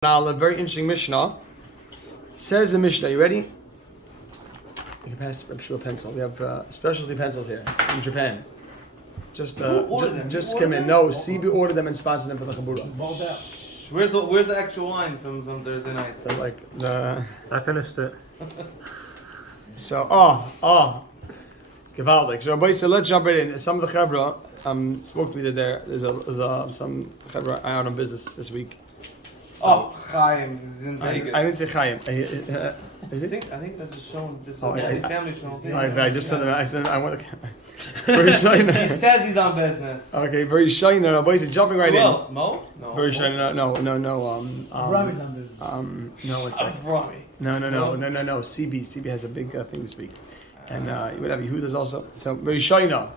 Now, a very interesting Mishnah. Says the Mishnah, you ready? You can pass a pencil. We have specialty pencils here from Japan. Just come in. No, CB ordered them and sponsored them for the Chabura. Where's the actual wine from Thursday night? I finished it. So, Gewaldig. So, everybody said, let's jump right in. Some of the Chabra spoke to me that there's some Chabra out on business this week. So, Chaim is in Vegas. I didn't say Chaim. Is it? I think that's a show. This family show. I just said that. I said I want to. Very shy. He says he's on business. Okay, very shy. No, boys are jumping right Who in. else? Mo? No. Very shy. No. Rami's on business. No, it's like Rami. No. CB has a big thing this week, and whatever. Yehuda's also so very shy now.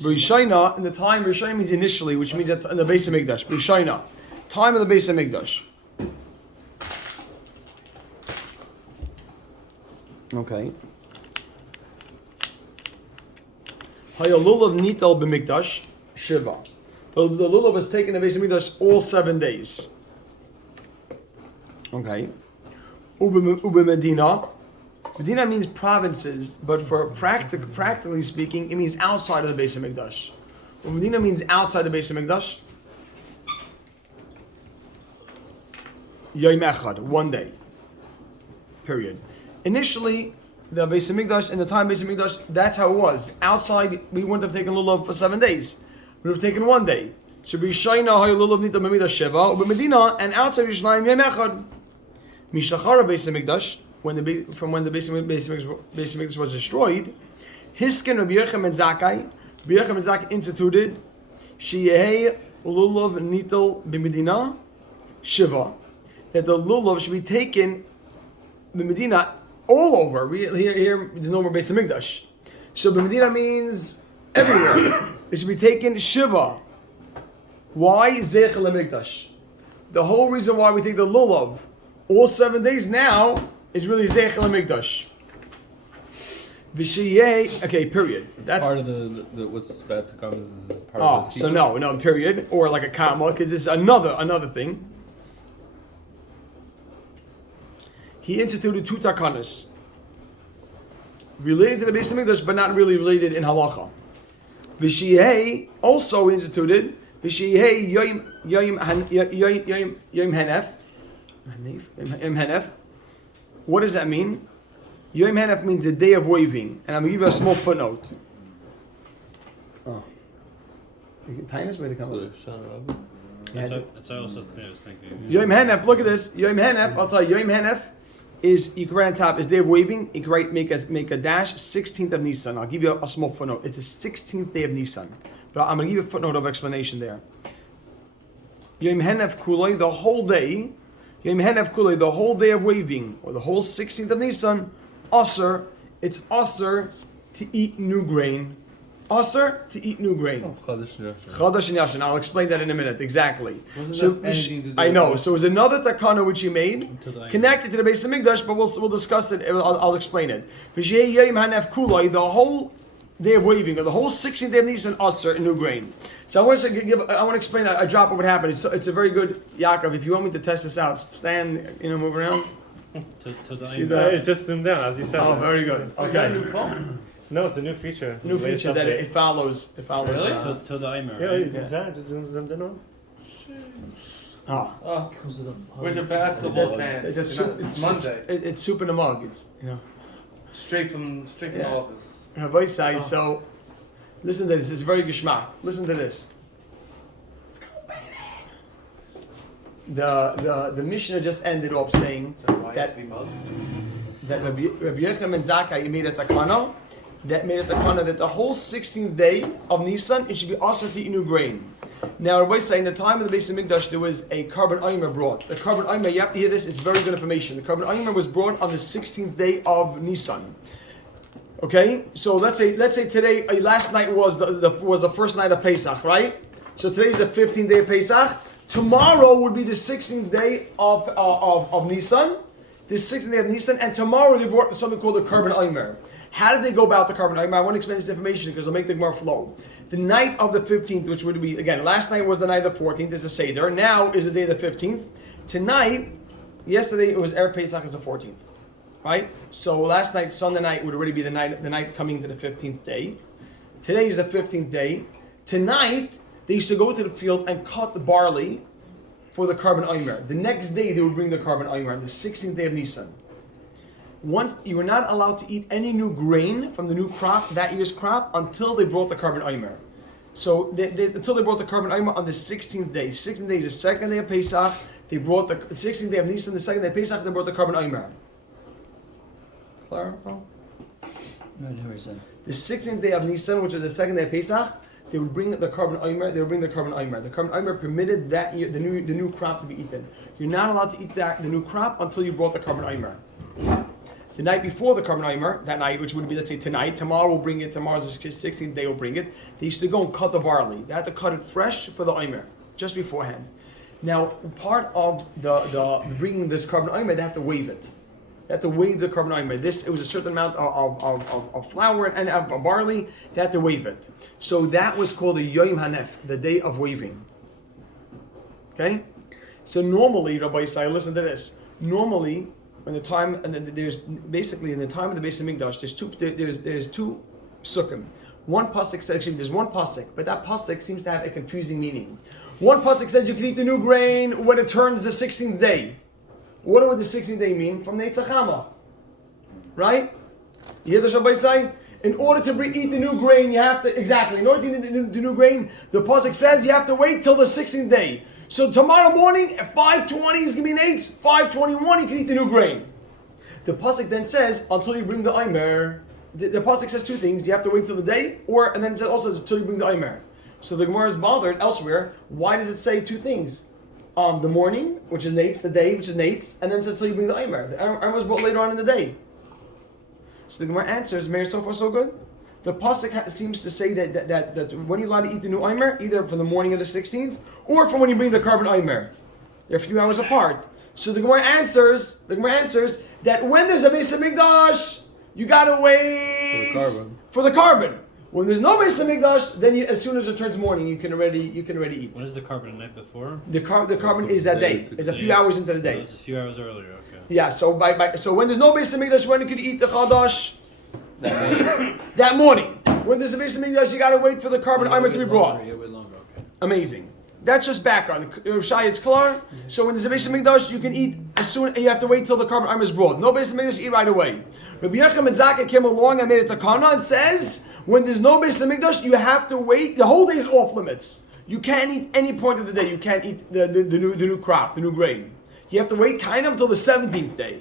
Very shy now. In the time, very shy means initially, which means at in the base of Mikdash. Very shy now. Time of the base of Mikdash. Okay. Hayalulav nital b'mikdash shiva. The lulav was taken in the base of Mikdash all 7 days. Okay. Ube Medina. Medina means provinces, but for practically speaking, it means outside of the base of Mikdash. Medina means outside the base of Mikdash. Yom Echad, 1 day. Period. Initially, the Beis Hamikdash, in the time of Beis Hamikdash, that's how it was. Outside, we wouldn't have taken lulav for 7 days. We would have taken 1 day. So B'Yishayna hay lulav nita b'midah sheva, u'b'Medina, and outside Yerushalayim yom echad. Mishachara Beis Hamikdash, when the Beis Hamikdash was destroyed, Hiskin Rabbi Yechim and Zakkai, Rabbi Yechim and Zakkai instituted Sheyehei lulav nital b'Medina sheva, that the lulav should be taken the Medina all over. Here there's no more Beis Hamikdash. So the Medina means everywhere. It should be taken Shiva. Why Zeichel HaMikdash? The whole reason why we take the lulav all 7 days now is really Zeichel HaMikdash. V'shiyeh. Okay, period. That's part of the what's about to come is part of the so no, period. Or like a comma, because it's another thing. He instituted 2 takanas related to the Beis Hamikdash, but not really related in halacha. V'shiyeh also instituted v'shiyeh yom henef. What does that mean? Yom henef means the day of waving, and I'm gonna give you a small footnote. Tiniest way to come up. That's what I was thinking. Yom henef. Look at this. Yom henef. I'll tell you. Yom henef is, you can write on top, is day of waving. You can write, make a dash, 16th of Nisan. I'll give you a small footnote. It's the 16th day of Nisan. But I'm going to give you a footnote of explanation there. Yom Henef Kulei, the whole day, Yom Henef Kulei, the whole day of waving, or the whole 16th of Nisan, Asr, it's Asr to eat new grain. Asr to eat new grain. Chadash and Yashin. I'll explain that in a minute. Exactly. So I know. So it's another takana which he made connected to the Beis Hamikdash, but we'll discuss it. I'll explain it. The whole day of waving, or the whole 16th day of Nisan, Asr in new grain. So I want to explain a drop of what happened. It's a very good Yaakov. If you want me to test this out, stand. Move around. See that? It just zoomed down, as you said. Oh, very good. Okay. New phone. No, it's a new feature. New feature that it follows. Really? To the Aimer. Yeah, just zoomed in on. Where's your basketball fan? It's Monday. It's soup in the mug. It's straight from the office. Rabbi says so. Listen to this. It's very geschmack. Listen to this. Let's go, baby. The Mishnah just ended off saying that Rabbi Yechim and Zakkai made a takana. That the whole 16th day of Nisan, it should be also to eat new grain. Now, Rabbi saying the time of the Beis Hamikdash, there was a carbon aimer brought. The carbon aimer, you have to hear this, it's very good information. The carbon aimer was brought on the 16th day of Nisan. Okay, so let's say today, last night was the first night of Pesach, right? So today's the 15th day of Pesach. Tomorrow would be the 16th day of Nisan. The 16th day of Nisan, and tomorrow they brought something called the carbon aimer. How did they go about the carbon? I want to explain this information because it'll make the Gemara flow. The night of the 15th, which would be, again, last night was the night of the 14th, is a Seder. Now is the day of the 15th. Tonight, yesterday it was Erev Pesach is the 14th, right? So last night, Sunday night, would already be the night coming to the 15th day. Today is the 15th day. Tonight, they used to go to the field and cut the barley for the carbon omer. The next day, they would bring the carbon omer on the 16th day of Nisan. Once you were not allowed to eat any new grain from the new crop, that year's crop, until they brought the carbon omer. So until they brought the carbon omer on the 16th day. 16th day is the second day of Pesach. They brought the 16th day of Nisan, the second day of Pesach. They brought the carbon omer. Clear? The 16th day of Nisan, which was the second day of Pesach, they would bring the carbon omer. They would bring the carbon omer. The carbon omer permitted that year the new crop to be eaten. You're not allowed to eat the new crop until you brought the carbon omer. The night before the carbon omer, that night, which would be, let's say, tonight, tomorrow we'll bring it, tomorrow's the 16th day we'll bring it, they used to go and cut the barley. They had to cut it fresh for the omer, just beforehand. Now, part of the bringing this carbon omer, they have to wave it. They had to wave the carbon omer. It was a certain amount of flour and of barley, they had to wave it. So that was called the Yom Hanef, the day of waving. Okay? So normally, Rabbi Yisrael, listen to this. Normally, in the time, and there's basically in the time of the Beis Hamikdash, there's two psukim. One pasuk says, actually there's one pasuk, but that pasuk seems to have a confusing meaning. One pasuk says you can eat the new grain when it turns the 16th day. What would the 16th day mean? From the Eitzachama, right? You hear the Rabbi say? In order to eat the new grain, you have to in order to eat the new grain, the pasuk says you have to wait till the 16th day. So tomorrow morning at 5:20 is gonna be Nate's. 5:21 you can eat the new grain. The pasuk then says until you bring the omer. The pasuk says two things: you have to wait till the day, and then it also says until you bring the omer. So the Gemara is bothered elsewhere. Why does it say two things? The morning, which is Nate's, the day, which is Nate's, and then it says until you bring the omer. The omer was brought later on in the day. So the Gemara answers, Meir, so far so good. The pasuk seems to say that when you're allowed to eat the new omer, either from the morning of the 16th or from when you bring the carbon omer. They're a few hours apart. So the Gemara answers that when there's a Beis Hamikdash, you gotta wait for the carbon. When there's no Beis Hamikdash, then as soon as it turns morning, you can already eat. When is the carbon the night before? The carbon is that day. It's a few hours into the day. It's a few hours earlier. Okay. Yeah. So so when there's no Beis Hamikdash, when you can eat the chadash. That morning. When there's a Beis Hamikdash, you gotta wait for the carbon omer to be brought. Amazing. That's just background. Shai, it's clear. So when there's a Beis Hamikdash, you can eat as soon. You have to wait till the carbon omer is brought. No Beis Hamikdash, eat right away. Rabbi Yochanan ben Zakkai came along and made a takana and says, when there's no Beis Hamikdash, you have to wait. The whole day is off limits. You can't eat any point of the day. You can't eat the new crop, the new grain. You have to wait kind of until the 17th day.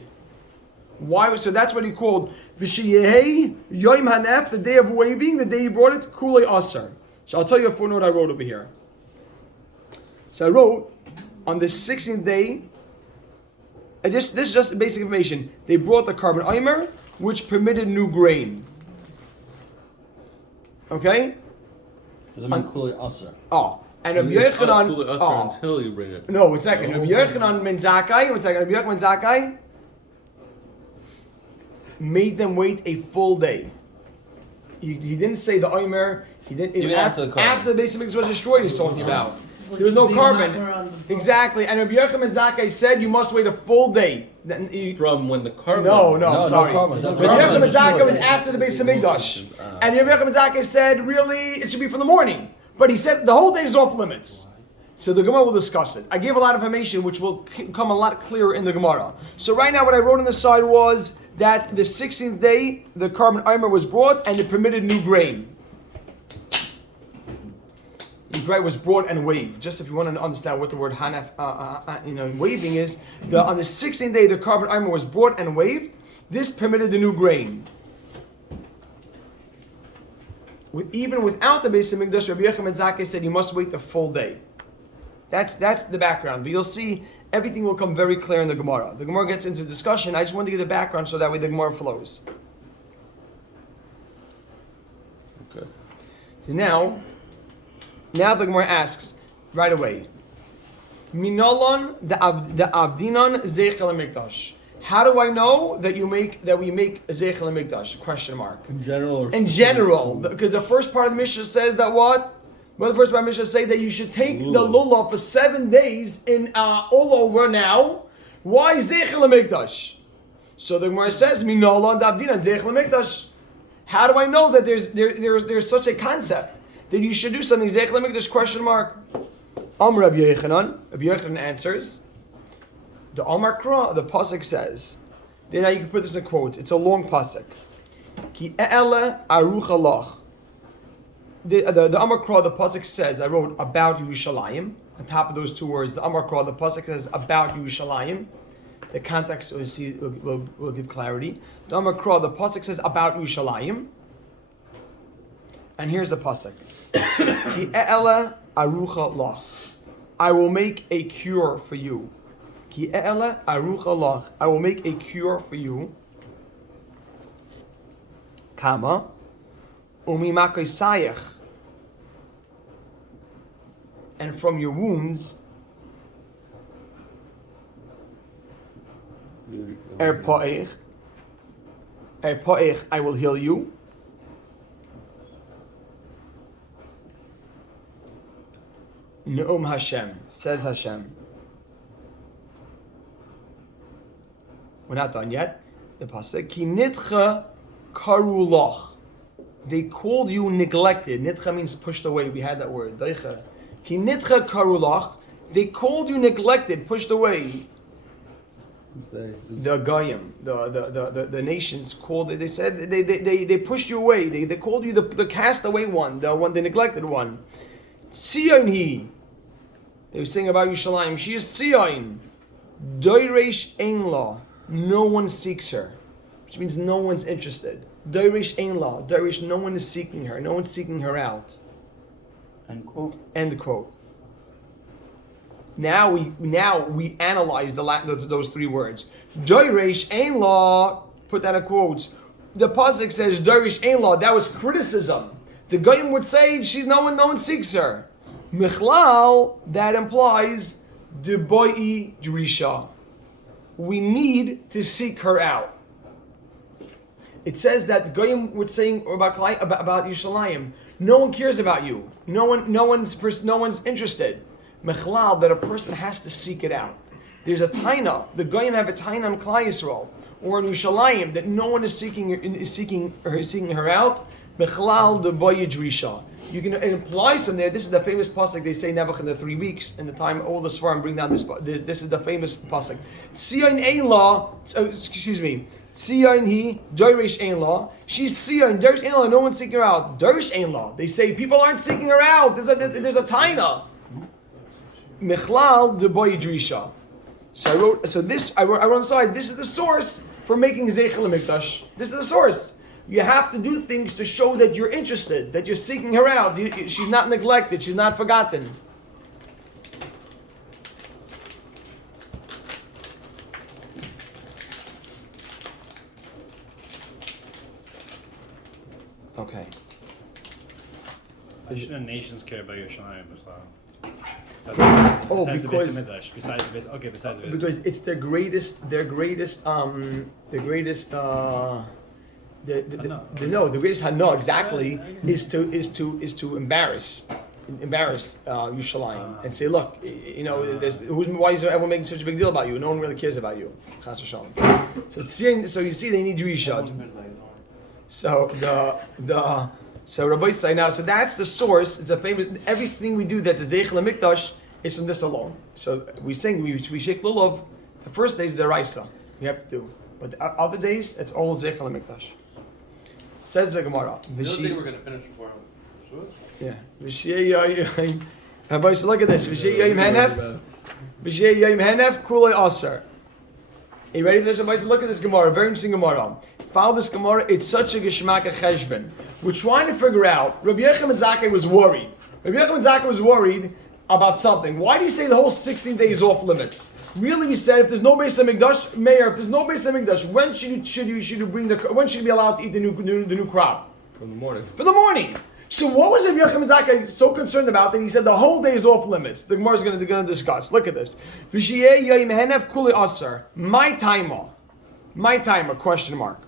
Why? So that's what he called V'shiyehei Yom Hanef, the day of waving, the day he brought it, Kulei Asar. So I'll tell you a footnote I wrote over here. So I wrote, on the 16th day, this is just basic information, they brought the carbon omer, which permitted new grain. Okay? Does that mean Kulei Asar? Oh. And Rabbi Yochanan... until you bring it. No, one second. Rabbi Yochanan ben Zakkai, Rabbi Yochanan ben Zakkai made them wait a full day. He didn't say the omer. He didn't even after the Beis Hamikdash was destroyed. He's talking about there was no carbon. Exactly. And Rabbi Yochanan ben Zakkai said you must wait a full day. From when the carbon? No, sorry. carbon. Rabbi Yochanan ben Zakkai was after the Beis Hamikdash, and Rabbi Yochanan ben Zakkai said really it should be from the morning. But he said the whole day is off limits. So the Gemara will discuss it. I gave a lot of information which will come a lot clearer in the Gemara. So right now what I wrote on the side was that the 16th day the carbon omer was brought and it permitted new grain. It was brought and waved. Just if you want to understand what the word hanaf, waving is, on the 16th day the carbon omer was brought and waved. This permitted the new grain. Even without the Beis Hamikdash, Rabbi Yochanan ben Zakkai said you must wait the full day. That's the background. But you'll see everything will come very clear in the Gemara. The Gemara gets into discussion. I just want to give the background so that way the Gemara flows. Okay. Now the Gemara asks right away. Minolon the Avdinon Zeichel HaMikdash. How do I know that we make Zeichel HaMikdash? Question mark. In general. In general, because the first part of the Mishnah says that what? Well, the first part Mishnah say that you should take the lulav for 7 days in all over now. Why Zeichel Mikdash? So the Gemara says, Minola Dabdina Zeichel Mikdash. How do I know that there's such a concept that you should do something? Zeichel Mikdash question mark. Rabbi Yochanan answers. The Amar Kra, the pasuk says. Then now you can put this in quotes. It's a long pasuk. Ki e'ele aruch alach. The Amar Kra, the pasuk says. I wrote about Yerushalayim on top of those two words. The Amar Kra, the pasuk says about Yerushalayim. The context will give clarity. The Amar Kra, the pasuk says about Yerushalayim. And here's the pasuk. Ki e'ele aruch alach. I will make a cure for you. Ki e'ele aruch alach. I will make a cure for you. Kama umimakoisayach. And from your wounds, erpa'ich, I will heal you. Ne'um Hashem, says Hashem. We're not done yet. The pasuk, Ki nitcha karulach. They called you neglected. Nitcha means pushed away. We had that word. Daicha. Ki nitcha karulach. They called you neglected, pushed away. The Goyim, the nations called. They said they pushed you away. They called you the castaway one, the neglected one. Tzion he. They were saying about Yerushalayim. She is Tzion. Doiresh ein la. No one seeks her, which means no one's interested. Doiresh ein la. Doiresh, no one is seeking her. No one's seeking her out. End quote. End quote. Now we analyze those three words. Doiresh ein la. Put that in quotes. The pasuk says Doiresh ein la. That was criticism. The Goyim would say no one seeks her. Michlal, that implies deboi drisha. We need to seek her out. It says that the Goyim was saying about Yerushalayim. No one cares about you. No one's interested. Michlal, that a person has to seek it out. There's a taina. The Goyim have a taina on Klal Yisrael or in Yerushalayim that no one is seeking her out. Mechlal de drisha. You can imply some there. This is the famous pasuk they say Nebuch in the 3 weeks in the time all the Sfarim bring down this. This is the famous pasuk. Tzion ein la. Excuse me. Tzion he Doirish ein la. She's Tzion Doirish ein la. No one's seeking her out. Doirish ein la. They say people aren't seeking her out. There's a taina. Mechlal de drisha. So I wrote on the side. This is the source for making Zeichel Mikdash. This is the source. You have to do things to show that you're interested, that you're seeking her out. She's not neglected. She's not forgotten. Okay. Why shouldn't nations care about Yerushalayim? Besides the Beit. Because it's their greatest the greatest hana exactly is to embarrass Yerushalayim and say, look, why is everyone making such a big deal about you? No one really cares about you. Chas v'shalom. So you see, they need Yerisha. So Rabbi say now. So that's the source. It's a famous. Everything we do that's a Zeichel Mikdash is from this alone. So we shake lulav. The first day is the Raisa. We have to do, but the other days it's all Zeichel Mikdash. Says the Gemara. The other day we're going to finish before Shavuot? Yeah. Rabbi, so look at this. V'shei yayim henef kulei aser. Are you ready for this? Rabbi, so look at this Gemara. Very interesting Gemara. Follow this Gemara. It's such a geshmak cheshbon. We're trying to figure out. Rabbi Yochanan Zakai was worried. Rabbi Yochanan Zakai was worried about something. Why do you say the whole 16 days off limits? Really, we said if there's no Beis Hamikdash, Mayor, if there's no Beis Hamikdash, when should you be allowed to eat the new crop? From the morning. For the morning. So what was Rabbi Yochanan Zakai so concerned about that he said the whole day is off limits? The Gemara is going to discuss. Look at this. My timer, question mark.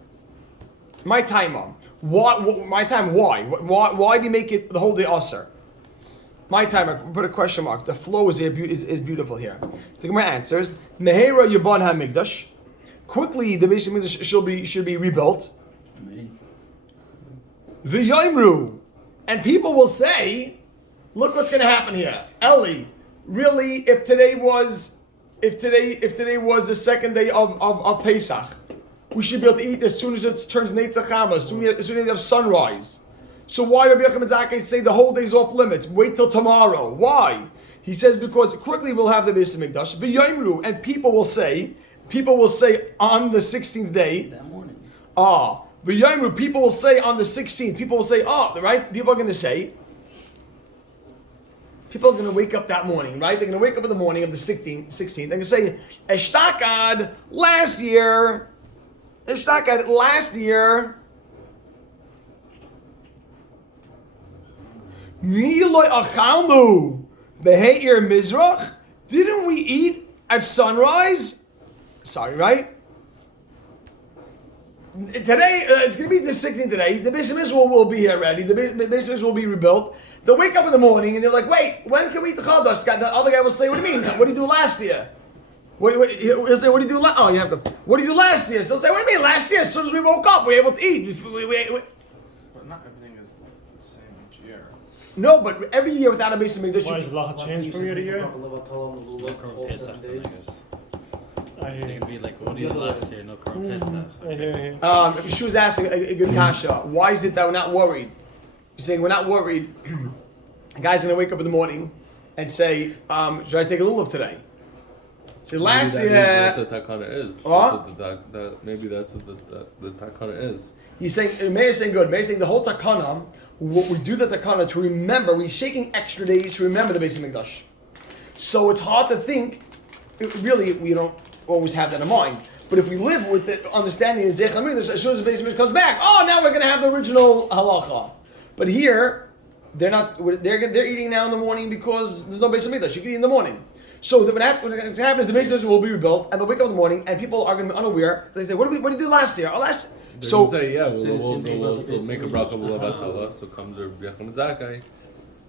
My timer. What? My time, why? Why do you make it the whole day aser? My time, I put a question mark. The flow is beautiful here. The Gemara answers, Mehera Yabon HaMikdash. Quickly, the Beis HaMikdash should be rebuilt. V'yomru. And people will say, look what's going to happen here. Eli, really, if today was the second day of Pesach, we should be able to eat as soon as it turns Netzach Chama, as soon as you have sunrise. So why Rabbi Hamasechta say the whole day's off limits? Wait till tomorrow. Why? He says because quickly we'll have the Beis Hamikdash. V'yomru, and people will say on the 16th day. That morning. V'yomru, people will say on the 16th. People will say, right? People are going to say. People are going to wake up that morning, right? They're going to wake up in the morning of the 16th. They're going to say, Eshtakad last year. Miloi achalnu beheir mizrach. Didn't we eat at sunrise? Sorry, right? Today, it's going to be the 16th today. The Beis Hamikdash will be here ready. The Beis Hamikdash will be rebuilt. They'll wake up in the morning and they're like, wait, when can we eat the Chadash? The other guy will say, what do you mean? What did you do last year? He'll say, what did you do last year? Oh, you have to. What did you do last year? So he'll say, what do you mean last year? As soon as we woke up, we were able to eat. But not everything is the same each year. No, but every year without a Beis Hamikdash. Why does the lacha change from year to year? I think it'd be like, what do you do last year? No Korban Pesach. She was asking a good kasha. Why is it that we're not worried? You're saying we're not worried. A guy's going to wake up in the morning and say, should I take a lulav today? See, last year... Maybe that's what the takana is. What? Maybe that's what the takana is. He's saying, Meir's saying good. Meir's saying the whole takana, what we do the takana to remember, we're shaking extra days to remember the Beis Hamikdash. So it's hard to think, really, we don't always have that in mind. But if we live with the understanding of Zech HaMikdash, as soon as the Beis Hamikdash comes back, now we're going to have the original halacha. But here, they're eating now in the morning because there's no Beis Hamikdash. You can eat in the morning. So what's going to happen is the Beis Hamikdash will be rebuilt, and they'll wake up in the morning, and people are going to be unaware. They say, "What did we do last year? They're gonna say, we'll make a bracha b'lavatala. So comes Rabbi Hamasechta.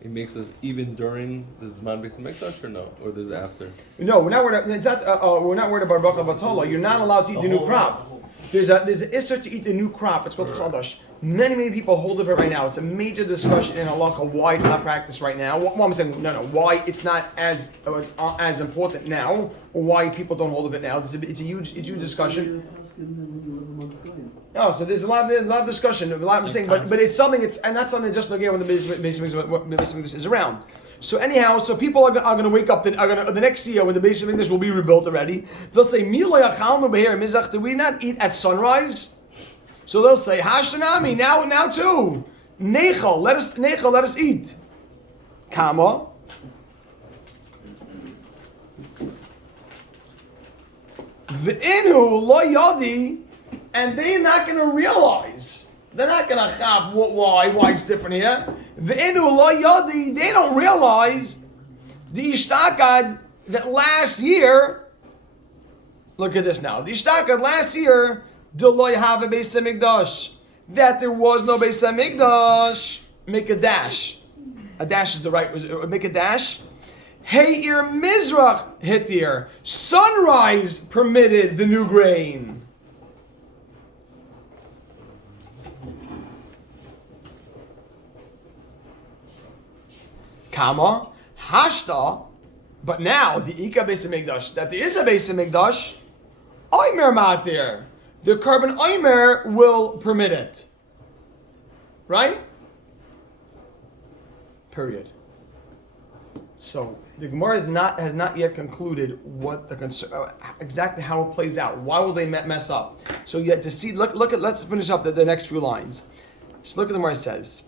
He makes us even during the Zman Beis Hamikdash or no, or this is after. No, we're not worried. It's not. We're not worried about bracha b'latala. You're not allowed to eat the new crop. There's an issur to eat the new crop. It's called chadash. Many people hold of it right now. It's a major discussion in halacha why it's not practiced right now. Well, I'm saying why it's not as important now, or why people don't hold of it now. It's a huge discussion. Oh, so there's a lot of discussion. I'm saying, but it's something. And that's something just again when the Beis Hamikdash is around. So anyhow, people are going to wake up the next year when the Beis Hamikdash will be rebuilt already. They'll say, "Miloi achalnu beheir mizrach." Do we not eat at sunrise? So they'll say, "Hashanami now too. Nechal, let us eat." Kama. V'inhu lo yadi, and they're not going to realize. They're not going to chap why it's different here. V'inhu lo yadi, they don't realize the ishtakad that last year. Look at this now. The ishtakad last year. Deloy have a Beis Hamikdash. That there was no Beis Hamikdash. Make a dash. A dash is the right. Make a dash. Heir Mizrach Hitir. Sunrise permitted the new grain. Kama Hashta. But now the Ika Beis Hamikdash. That there is a Beis Hamikdash. Oimer Matir. The Korban Omer will permit it. Right? Period. So the Gemara has not yet concluded what the concern, exactly how it plays out. Why will they mess up? So yet to see, let's finish up the next few lines. So look at the Gemara says,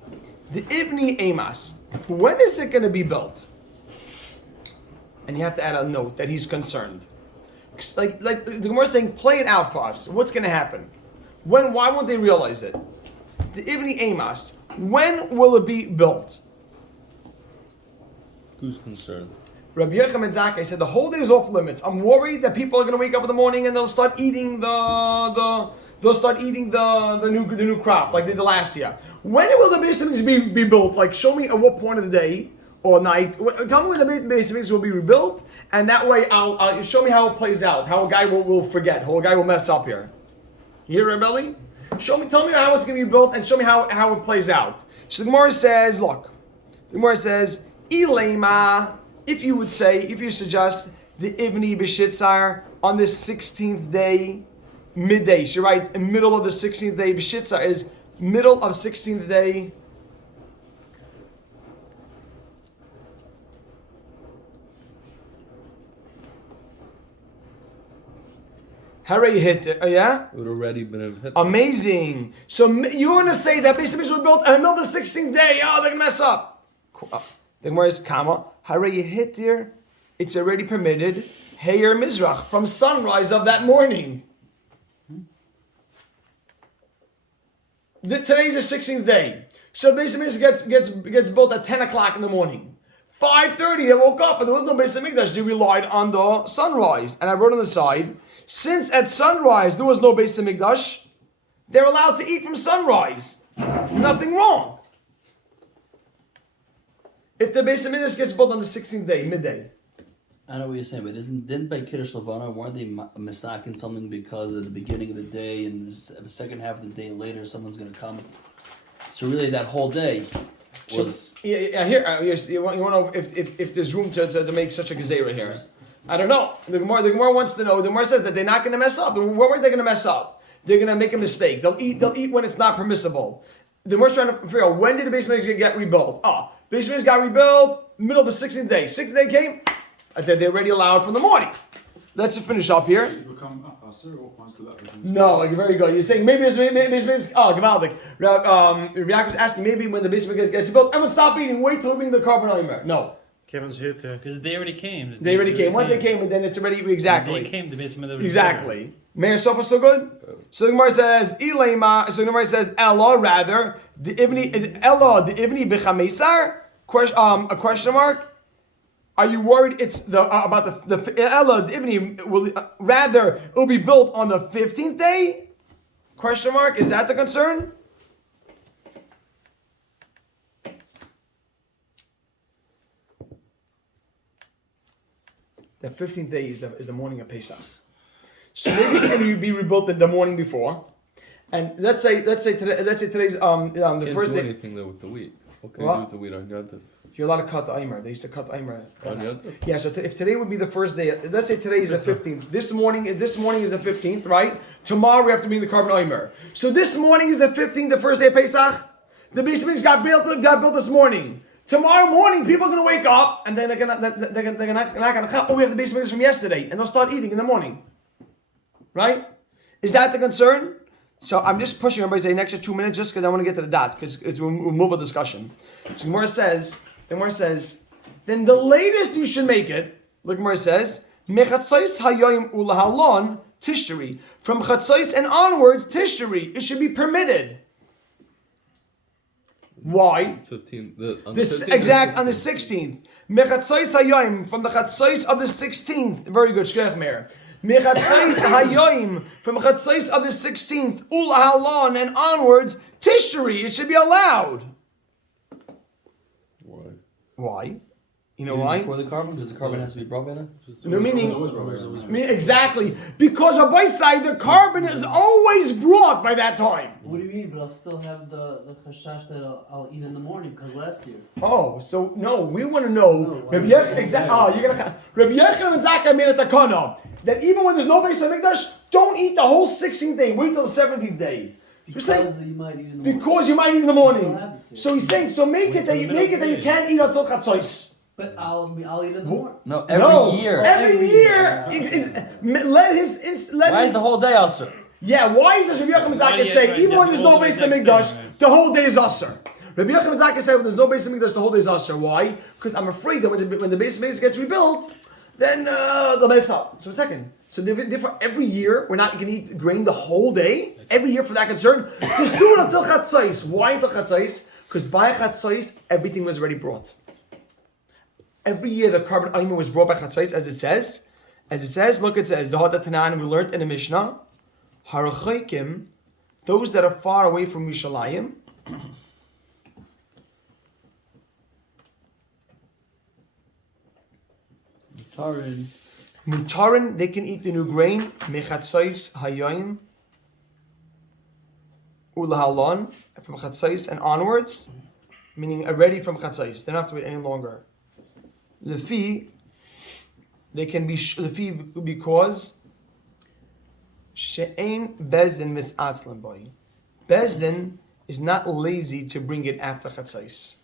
the Ivni Emas. When is it going to be built? And you have to add a note that he's concerned. Like the Gemara is saying, play it out for us. What's going to happen? Why won't they realize it? The Ivni Emas. When will it be built? Who's concerned? Rabbi Hamasechta said the whole day is off limits. I'm worried that people are going to wake up in the morning and they'll start eating the new crop like they did last year. When will the Beis Hamikdash be built? Like, show me at what point of the day or night. Tell me when the Beis Hamikdash will be rebuilt, and that way I'll show me how it plays out. How a guy will forget, how a guy will mess up here. You hear, Rebelli? Tell me how it's going to be built, and show me how it plays out. So the Gemara says, look, Ilema, if you suggest the Ivni B'Shitzar on the 16th day, midday. So you're right, in middle of the 16th day. B'Shitzar is middle of 16th day. Hooray, hit it. Yeah? It would already been hit. Amazing. So you're going to say that Beis Hamikdash was built in the middle of the 16th day. Oh, they're going to mess up. The Gemara is, comma, Hooray, hit there. It's already permitted. Heyer Mizrach, from sunrise of that morning. Today's the 16th day. So Beis Hamikdash gets built at 10 o'clock in the morning. 5:30, they woke up, but there was no Beis Hamikdash. They relied on the sunrise. And I wrote on the side, since at sunrise there was no Beis Hamikdash, they're allowed to eat from sunrise. Nothing wrong. If the Beis Hamikdash gets built on the 16th day, midday. I know what you're saying, but didn't by Kiddush Levana, weren't they misaking something because at the beginning of the day and the second half of the day later someone's going to come? So really that whole day was... You want to know if there's room to make such a gezerah here. I don't know. The Gemara wants to know. The Gemara says that they're not going to mess up. What were they going to mess up? They're going to make a mistake. They'll eat when it's not permissible. The Gemara's trying to figure out, when did the Beis Hamikdash get rebuilt? Beis Hamikdash got rebuilt middle of the 16th day. 16th day came, they're already allowed from the morning. Let's just finish up here. Does it become Asr or once the letter comes? No, like very good. You're saying maybe it's Gavaldik. Yaakov is asking maybe when the Beis Hamikdash gets built, everyone stop eating. Wait till we bring the carbon omer. No, Kevin's here too. Because they already came. they already came. Once they came, and then it's already exactly. They came to basically Exactly. Meir Sofa so good. So the Gemara says Ilema. So the Gemara says Ella rather the Ivni b'Chamesar. A question mark. Are you worried it's about the Ella the Ivni will rather it will be built on the 15th day? Question mark. Is that the concern? The 15th day is the morning of Pesach. So maybe it's going to be rebuilt the morning before, and let's say today's the first do day. anything though with the wheat. What can What? you do with the wheat on Yom Tov? You're allowed to cut the Eimer. They used to cut the Eimer. On Yom Tov? Yeah. So if today would be the first day, let's say today is the 15th. This morning is the 15th, right? Tomorrow we have to bring the carbon Eimer. So this morning is the 15th, the first day of Pesach. The Beis Hamikdash got built this morning. Tomorrow morning, people are going to wake up and then they're not going to. Oh, we have the Beis Hamikdash from yesterday, and they'll start eating in the morning. Right? Is that the concern? So I'm just pushing everybody to say an extra 2 minutes just because I want to get to the dot because we'll move a discussion. So Gemara says, then the latest you should make it. Look, Gemara says, mechatzais hayoyim ulahalon tishri. From chatzais and onwards, tishri. It should be permitted. Why? 15. On the 16th. Mechatzais hayoyim from the chatzais of the 16th. Very good, Shkech Meir. Mechatzais hayoyim from chatzais of the 16th. Ulahalon and onwards, tishri. It should be allowed. Why? You know why? Before the carbon? Because the carbon has to be brought by then? No, meaning exactly. Because on my side, the carbon is always brought by that time. What do you mean? But I'll still have the chashash that I'll eat in the morning because last year. Oh, so no, we want to know. Rabbi Yechon and Zakkai made a takana that even when there's no Beis Hamikdash, don't eat the whole 16th day. Wait till the 17th day. Because you might eat in the morning. Because you might eat in the morning. So he's saying, so make it that you can't eat until chatzos. But I'll eat in the morning. No, every year. Every year. Why is the whole day also? Yeah, why does Rabbi Yechon Zakkai say even when there's no Beis Hamikdash, the whole day is usher? Rabbi Yechon Zakkai said when there's no Beis Hamikdash, the whole day is usher. Why? Because I'm afraid that when the Beis Hamikdash gets rebuilt, then they'll mess up. So therefore, every year we're not going to eat grain the whole day. Every year for that concern, just do it until chatzos. Why until chatzos? Because by chatzos everything was already brought. Every year the carbon aimer was brought by chatzos, as it says. Look, it says the Hadat Tanan we learned in the Mishnah. Harachoikim, those that are far away from Yerushalayim. Tarin. Mutarin, they can eat the new grain. Mechatzais hayayim ulahalon, from chatzais and onwards, meaning already from chatzais. They don't have to wait any longer. Lefi, they can be lefi because she'ein bezdin misatzlan boy. Bezdin is not lazy to bring it after chatzais.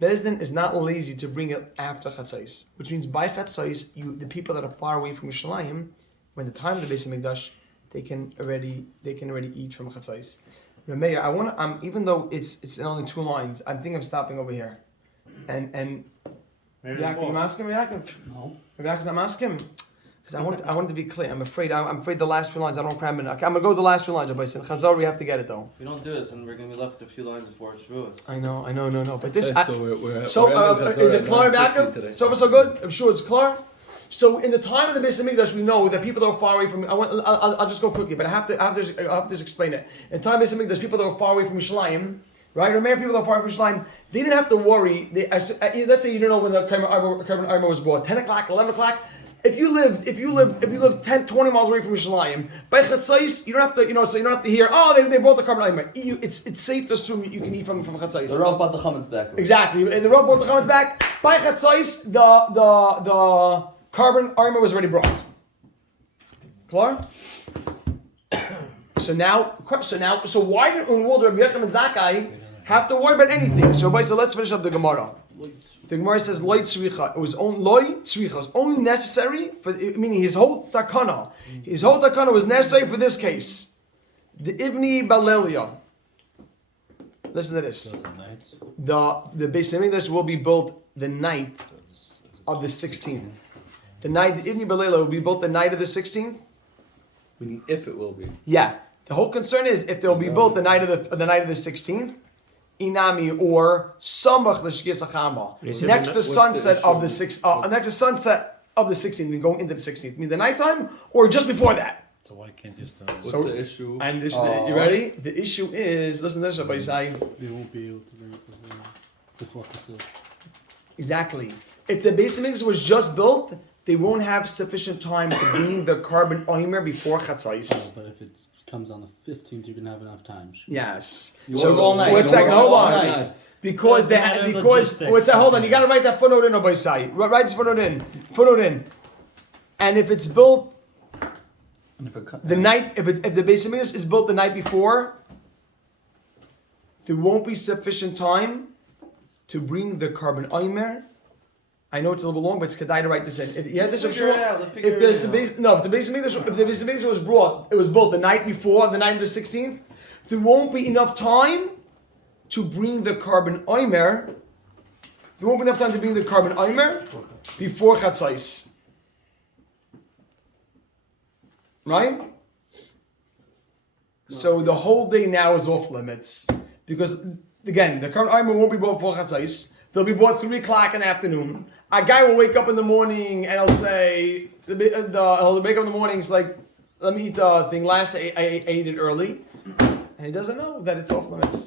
Bezdin is not lazy to bring it after chatzais, which means by chatzais, the people that are far away from Yerushalayim, when the time of the Beis Hamikdash, they can already eat from chatzais. Rameir, even though it's only 2 lines, I think I'm stopping over here, and I'm asking Yaakov. No. I'm asking because I want to be clear. I'm afraid the last few lines I don't cram in. Okay, I'm gonna go to the last few lines. But Chazar, we have to get it though. If we don't do this, then we're gonna be left with a few lines before it's through us. I know. But this. We're Is it clear, Yaakov? So good. I'm sure it's clear. So in the time of the Beis Hamikdash, we know that people that are far away from. I'll just go quickly, but I have to just explain it. In the time of the Beis Hamikdash, people that are far away from Yerushalayim, right? Remember, people that are far away from Yerushalayim, they didn't have to worry. Let's say you don't know when the carbon armor was bought, 10 o'clock, 11 o'clock. If you lived 10, 20 miles away from Yerushalayim, by Chatzais, you don't have to, so you don't have to hear, they brought the carbon armor. It's safe to assume you can eat from Chatzais. The Rav brought the chametz back. Exactly, and the Rav brought the chametz back. By Chatzais, the carbon armor was already brought. Klar? So why did in the world of Rabbi Yechim and Zakkai have to worry about anything? So let's finish up the Gemara. The Gemara says loy tzricha. It was only necessary for, meaning his whole takana. His whole takana was necessary for this case. The Ibni Balelia. Listen to this. The Beis Hamikdash will be built the night of the 16th. The Ibni Balelia will be built the night of the 16th. Meaning if it will be. Yeah. The whole concern is if they'll be built the night of the 16th. Inami or Samach l'Shkiyas Achama, next to sunset of the 16th, and going into the 16th. Mean the nighttime or just before that? So why can't you start? What's the issue? And this, you ready? The issue is, listen to this, Rabbi Isai. They won't be able to bring it before Chatzos. Exactly. If the Beis Hamikdash was just built, they won't have sufficient time to bring the carbon oimer before Chatzais. But if it comes on the 15th, you can have enough time. Yes. You work all night. Wait a second, hold on. Night. Because So it's a matter of what's logistics. that? Hold on, you got to write that footnote in, Rabbi Isai. Write this footnote in. And if it's built And if it the night, if the Beis Hamikdash is built the night before, there won't be sufficient time to bring the carbon oimer. I know it's a little bit long, but it's kedai to write this in. If you had this, I'm sure. If the Beis Hamikdash was built the night before, the night of the 16th, there won't be enough time to bring the carbon oimer. There won't be enough time to bring the carbon oimer before Chatzais. Right? So the whole day now is off limits because again, the carbon oimer won't be bought before Chatzais. They'll be bought 3 o'clock in the afternoon. A guy will wake up in the morning and he'll say, he'll wake up in the morning, it's like, let me eat the thing. Last I ate it early. And he doesn't know that it's off limits.